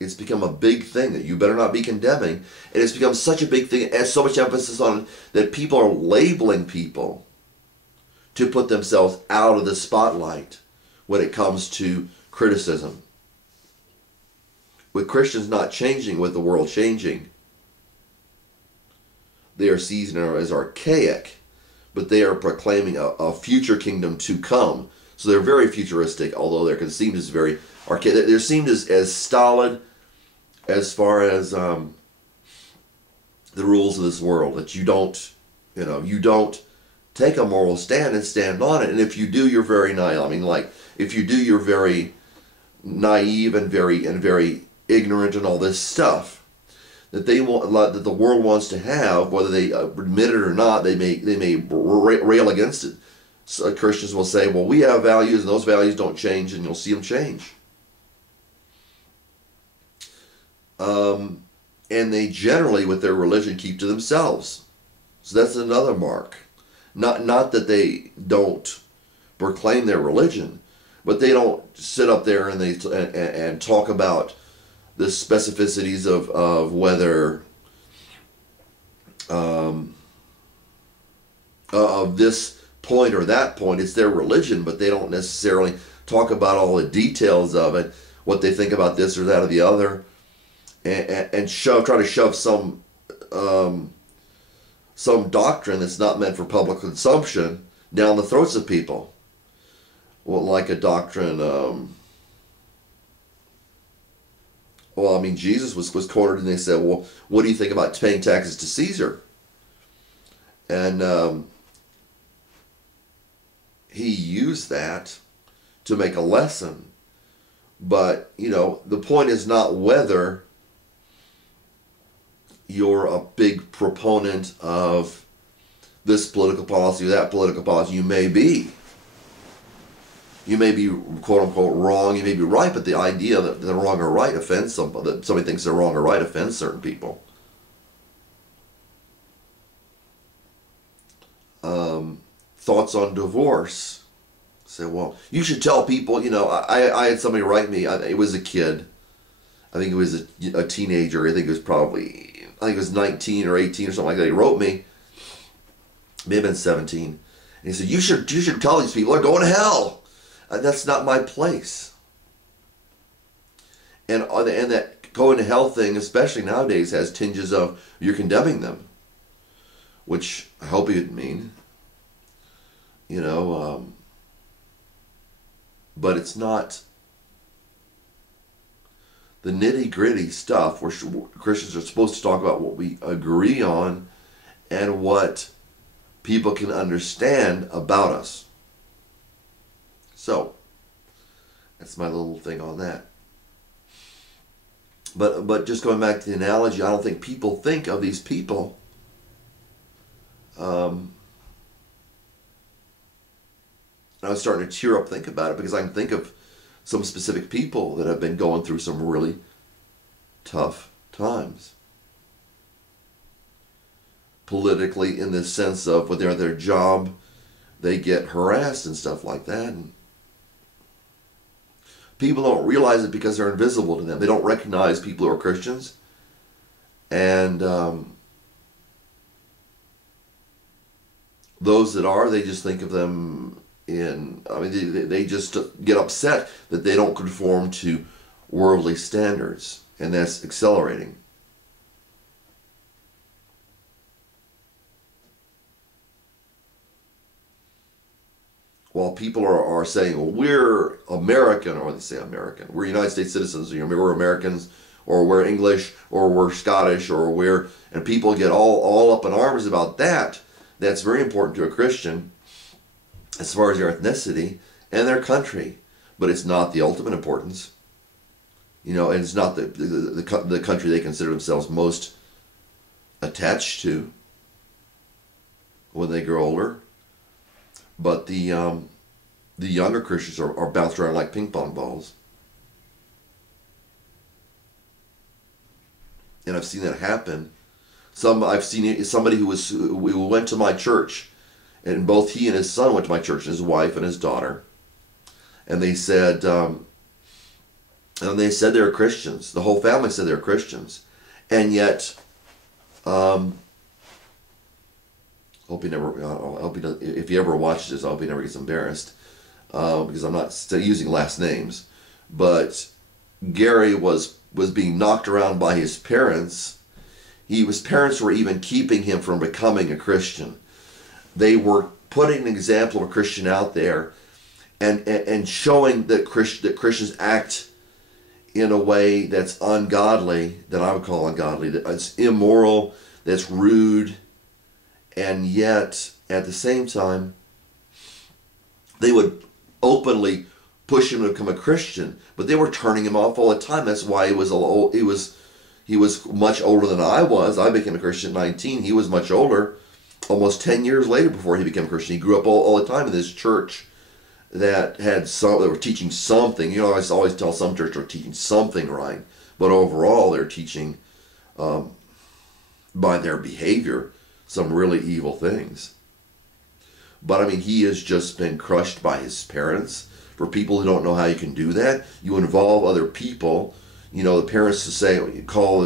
It's become a big thing that you better not be condemning. And it's become such a big thing, and so much emphasis on it, that people are labeling people to put themselves out of the spotlight when it comes to criticism. With Christians not changing with the world changing, they are seen as archaic, but they are proclaiming a future kingdom to come. So they're very futuristic, although they're conceived as very archaic. They're seen as stolid as far as the rules of this world, that you don't take a moral stand and stand on it. And if you do, you're very naive. I mean, like, if you do, you're very naive and very ignorant and all this stuff that they want, that the world wants to have, whether they admit it or not. They may rail against it. So Christians will say, well, we have values, and those values don't change, and you'll see them change. And they generally, with their religion, keep to themselves. So that's another mark. Not that they don't proclaim their religion, but they don't sit up there and talk about the specificities of whether of this point or that point. It's their religion, but they don't necessarily talk about all the details of it, what they think about this or that or the other, and try to shove some doctrine that's not meant for public consumption down the throats of people. Well, like a doctrine. Well, I mean, Jesus was cornered, and they said, well, what do you think about paying taxes to Caesar? And he used that to make a lesson. But, the point is not whether you're a big proponent of this political policy or that political policy. You may be. You may be, quote unquote, wrong. You may be right, but the idea that they're wrong or right offends somebody. That somebody thinks they're wrong or right offends certain people. Thoughts on divorce. Say, well, you should tell people. I had somebody write me. It was a kid. I think it was a teenager. I think it was 19 or 18 or something like that. He wrote me. May have been 17. And he said, you should tell these people they're going to hell. That's not my place. And that going to hell thing, especially nowadays, has tinges of you're condemning them, which I hope he didn't mean. But it's not the nitty-gritty stuff where Christians are supposed to talk about what we agree on and what people can understand about us. So, that's my little thing on that. But just going back to the analogy, I don't think people think of these people I was starting to tear up, think about it, because I can think of some specific people that have been going through some really tough times. Politically, in the sense of when they're at their job, they get harassed and stuff like that. And people don't realize it because they're invisible to them. They don't recognize people who are Christians. And those that are, they just think of them they just get upset that they don't conform to worldly standards. And that's accelerating. While people are saying, well, we're American, or they say American, we're United States citizens, we're Americans, or we're English, or we're Scottish, and people get all up in arms about that. That's very important to a Christian as far as their ethnicity and their country, but it's not the ultimate importance. And it's not the country they consider themselves most attached to when they grow older. But the younger Christians are bounced around like ping pong balls. And I've seen that happen. I've seen somebody who went to my church, and both he and his son went to my church, and his wife and his daughter. And they said, And they said they were Christians. The whole family said they were Christians. And yet, hope he never. I hope he does, if he ever watches this, I hope he never gets embarrassed, because I'm not still using last names. But Gary was being knocked around by his parents. His parents were even keeping him from becoming a Christian. They were putting an example of a Christian out there, and showing that Christians act in a way that's ungodly, that I would call ungodly, that's immoral, that's rude. And yet, at the same time, they would openly push him to become a Christian, but they were turning him off all the time. That's why he was much older than I was. I became a Christian at 19. He was much older, almost 10 years later before he became a Christian. He grew up all the time in this church that were teaching something. You know, I always tell some churches are teaching something right, but overall they're teaching, by their behavior, some really evil things. But I mean, he has just been crushed by his parents. For people who don't know how you can do that, you involve other people. You know, the parents to say, call,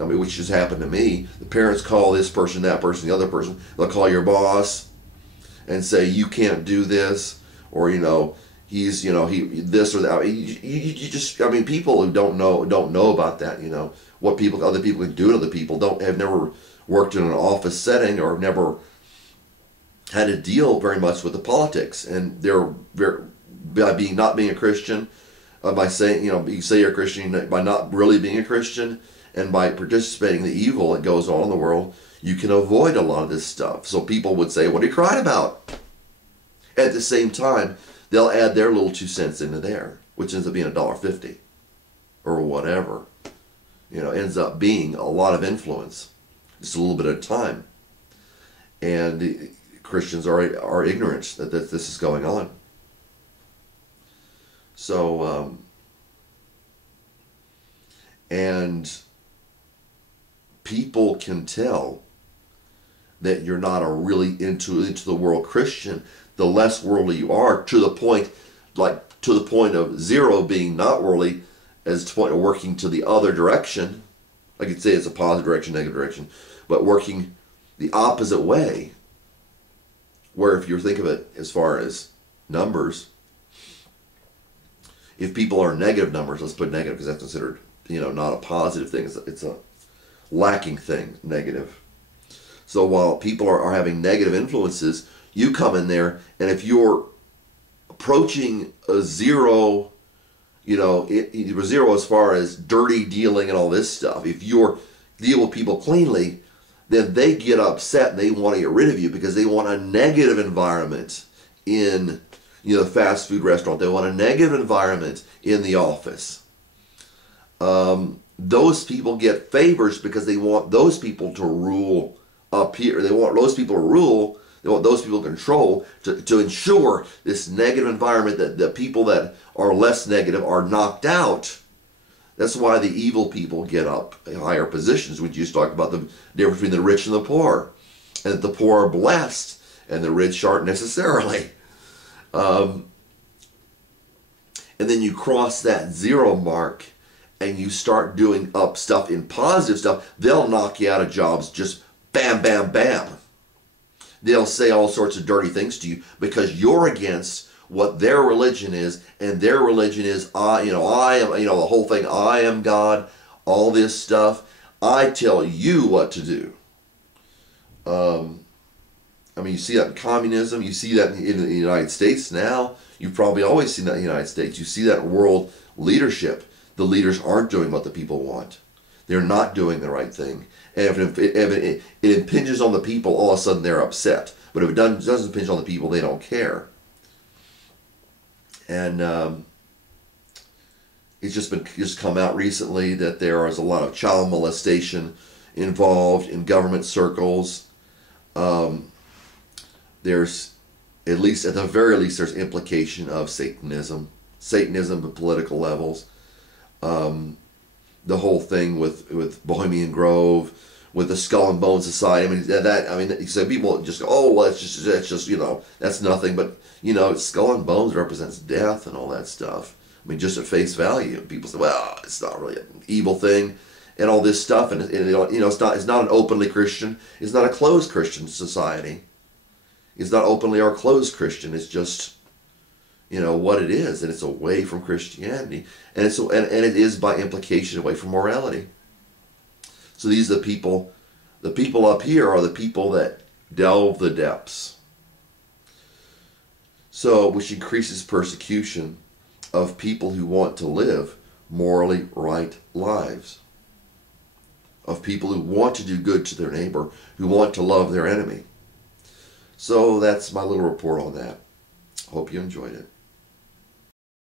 I mean, which has happened to me. The parents call this person, that person, the other person. They'll call your boss and say, you can't do this. Or, you know, he's, you know, he this or that. You just, I mean, people who don't know about that, you know, what other people can do to other people, have never worked in an office setting, or never had to deal very much with the politics. And they're not being a Christian, by saying, you know, you say you're a Christian, by not really being a Christian, and by participating in the evil that goes on in the world, you can avoid a lot of this stuff. So people would say, what are you crying about? At the same time, they'll add their little 2 cents into there, which ends up being $1.50 or whatever. You know, ends up being a lot of influence, just a little bit at a time. And Christians are ignorant that this is going on. So, and people can tell that you're not a really into the world Christian the less worldly you are, to the point of zero being not worldly, as to the point of working to the other direction. I could say it's a positive direction, negative direction, but working the opposite way. Where if you think of it as far as numbers, if people are negative numbers, let's put negative because that's considered, you know, not a positive thing. It's a lacking thing, negative. So while people are having negative influences, you come in there, and if you're approaching a zero, you know, zero as far as dirty dealing and all this stuff, if you're deal with people cleanly, then they get upset and they want to get rid of you because they want a negative environment in, you know, the fast food restaurant. They want a negative environment in the office. Those people get favors because they want those people to rule up here. They want those people to rule. They want those people to control, to ensure this negative environment, that the people that are less negative are knocked out. That's why the evil people get up in higher positions. We just talked about the difference between the rich and the poor. And that the poor are blessed and the rich aren't necessarily. And then you cross that zero mark and you start doing up stuff in positive stuff, they'll knock you out of jobs just bam, bam, bam. They'll say all sorts of dirty things to you because you're against what their religion is, and their religion is, I am, the whole thing, I am God, all this stuff. I tell you what to do. I mean, you see that in communism, you see that in the United States now. You've probably always seen that in the United States. You see that in world leadership. The leaders aren't doing what the people want. They're not doing the right thing. And if it impinges on the people, all of a sudden they're upset. But if it doesn't impinge on the people, they don't care. And it's just come out recently that there is a lot of child molestation involved in government circles. There's, at the very least, there's implication of Satanism at political levels. The whole thing with Bohemian Grove, with the Skull and Bones Society. So people just go, oh, well, that's just that's nothing. But Skull and Bones represents death and all that stuff. I mean, just at face value, people say, well, it's not really an evil thing, and all this stuff, and it's not an openly Christian, it's not a closed Christian society. It's not openly or closed Christian. It's just, what it is, and it's away from Christianity, and it is by implication away from morality. So these are the people. The people up here are the people that delve the depths. So, which increases persecution of people who want to live morally right lives. Of people who want to do good to their neighbor, who want to love their enemy. So that's my little report on that. Hope you enjoyed it.